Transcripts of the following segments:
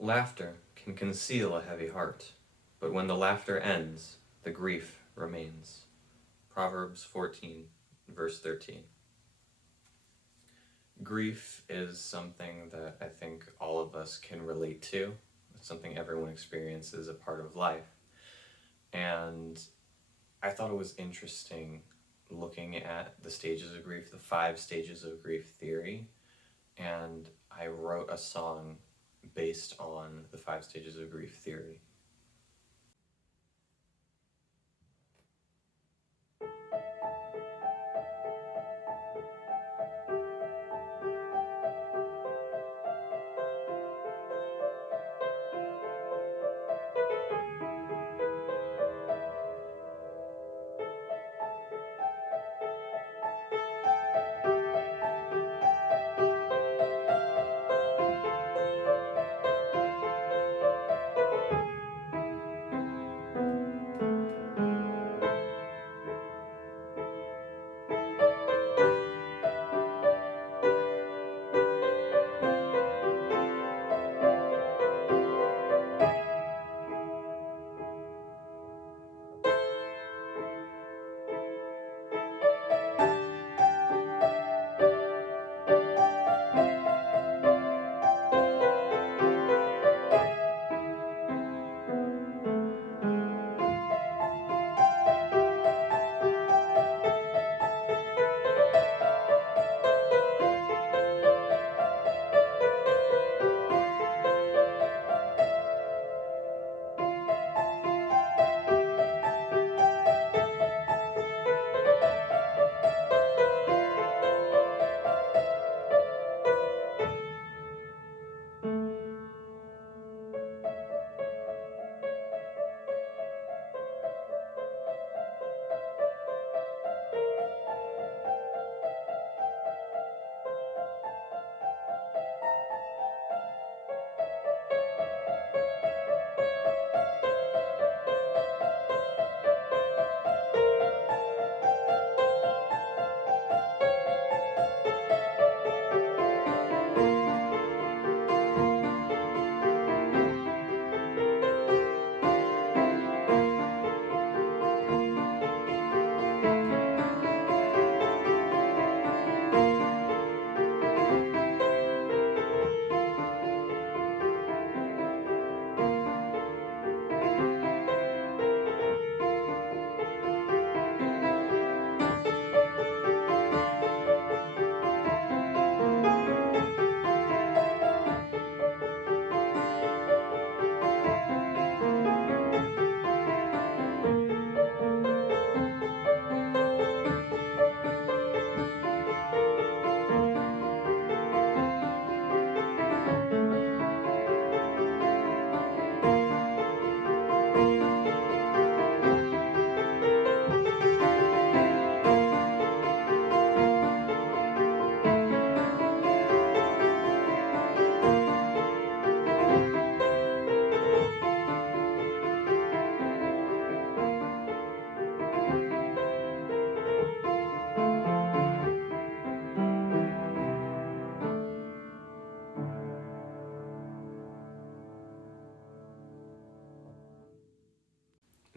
Laughter can conceal a heavy heart, but when the laughter ends, the grief remains. Proverbs 14, verse 13. Grief is something that I think all of us can relate to. It's something everyone experiences as a part of life. And I thought it was interesting looking at the stages of grief, the 5 stages of grief theory, and I wrote a song based on the 5 stages of grief theory.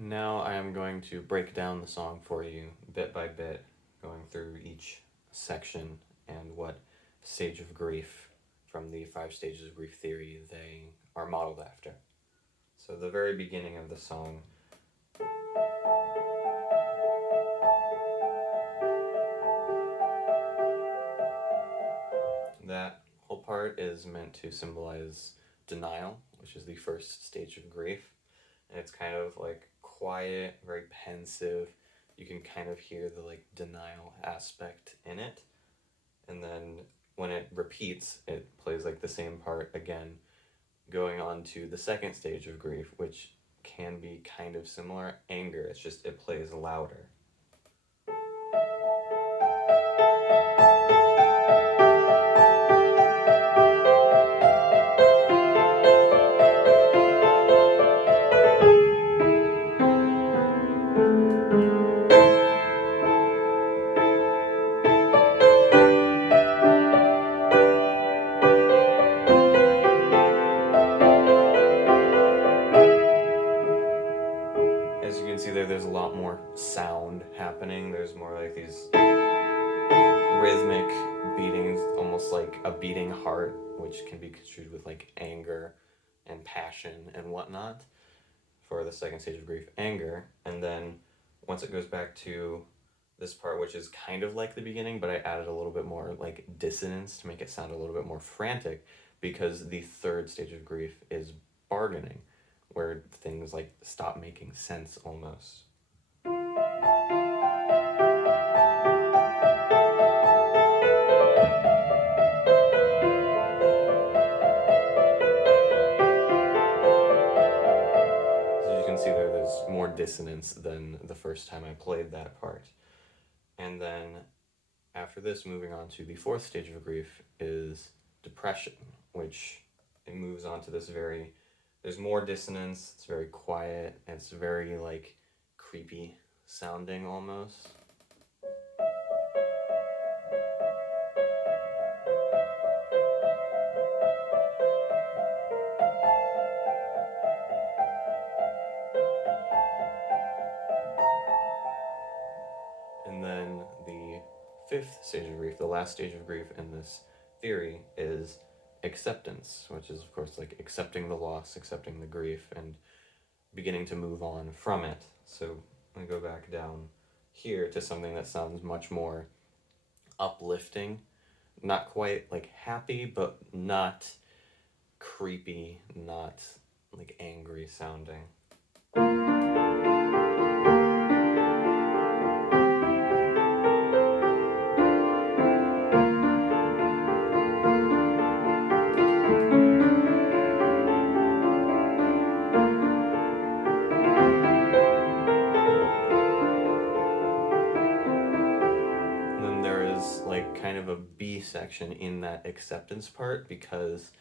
Now I am going to break down the song for you bit by bit, going through each section and what stage of grief from the 5 stages of grief theory they are modeled after. So the very beginning of the song, that whole part is meant to symbolize denial, which is the first stage of grief. And it's kind of like quiet, very pensive. You can kind of hear the like denial aspect in it. And then when it repeats, it plays like the same part again, going on to the second stage of grief, which can be kind of similar, anger. It's just it plays louder. there's a lot more sound happening. There's more like these rhythmic beatings, almost like a beating heart, which can be construed with like anger and passion and whatnot for the second stage of grief, anger. And then once it goes back to this part, which is kind of like the beginning, but I added a little bit more like dissonance to make it sound a little bit more frantic, because the third stage of grief is bargaining, where things like stop making sense almost. So you can see there's more dissonance than the first time I played that part. And then after this, moving on to the fourth stage of grief is depression, which it moves on to this very, there's more dissonance, it's very quiet, and it's very like creepy sounding almost. And then the fifth stage of grief, the last stage of grief in this theory, is acceptance, which is, of course, like accepting the loss, accepting the grief, and beginning to move on from it. So I go back down here to something that sounds much more uplifting, not quite like happy, but not creepy, not like angry sounding. And then there is like kind of a B section in that acceptance part, because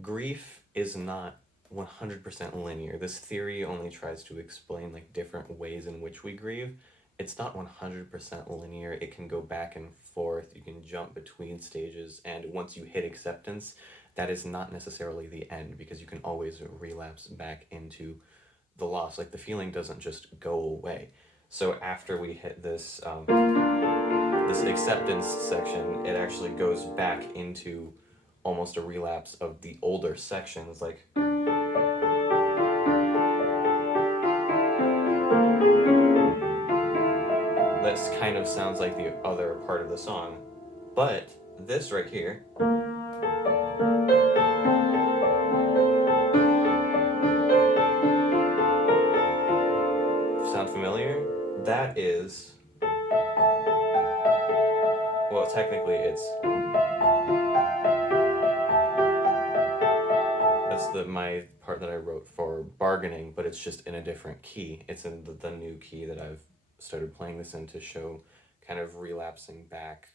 grief is not 100% linear. This theory only tries to explain like different ways in which we grieve. It's not 100% linear. It can go back and forth. You can jump between stages, and once you hit acceptance, that is not necessarily the end, because you can always relapse back into the loss. Like the feeling doesn't just go away. So after we hit this this acceptance section, it actually goes back into almost a relapse of the older sections, like that kind of sounds like the other part of the song. But this right here, sound familiar? That is, well, technically it's, that's my part that I wrote for bargaining, but it's just in a different key. It's in the new key that I've started playing this in to show kind of relapsing back,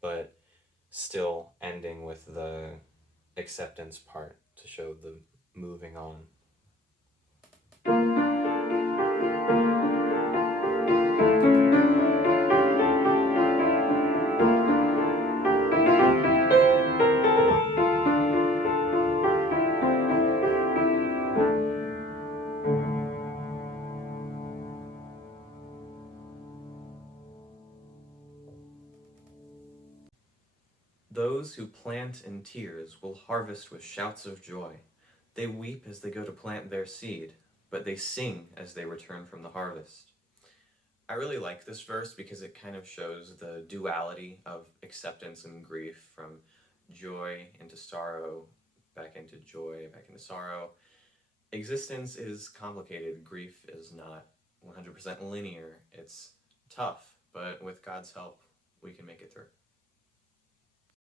but still ending with the acceptance part to show the moving on. Those who plant in tears will harvest with shouts of joy. They weep as they go to plant their seed, but they sing as they return from the harvest. I really like this verse because it kind of shows the duality of acceptance and grief, from joy into sorrow, back into joy, back into sorrow. Existence is complicated. Grief is not 100% linear. It's tough, but with God's help, we can make it through.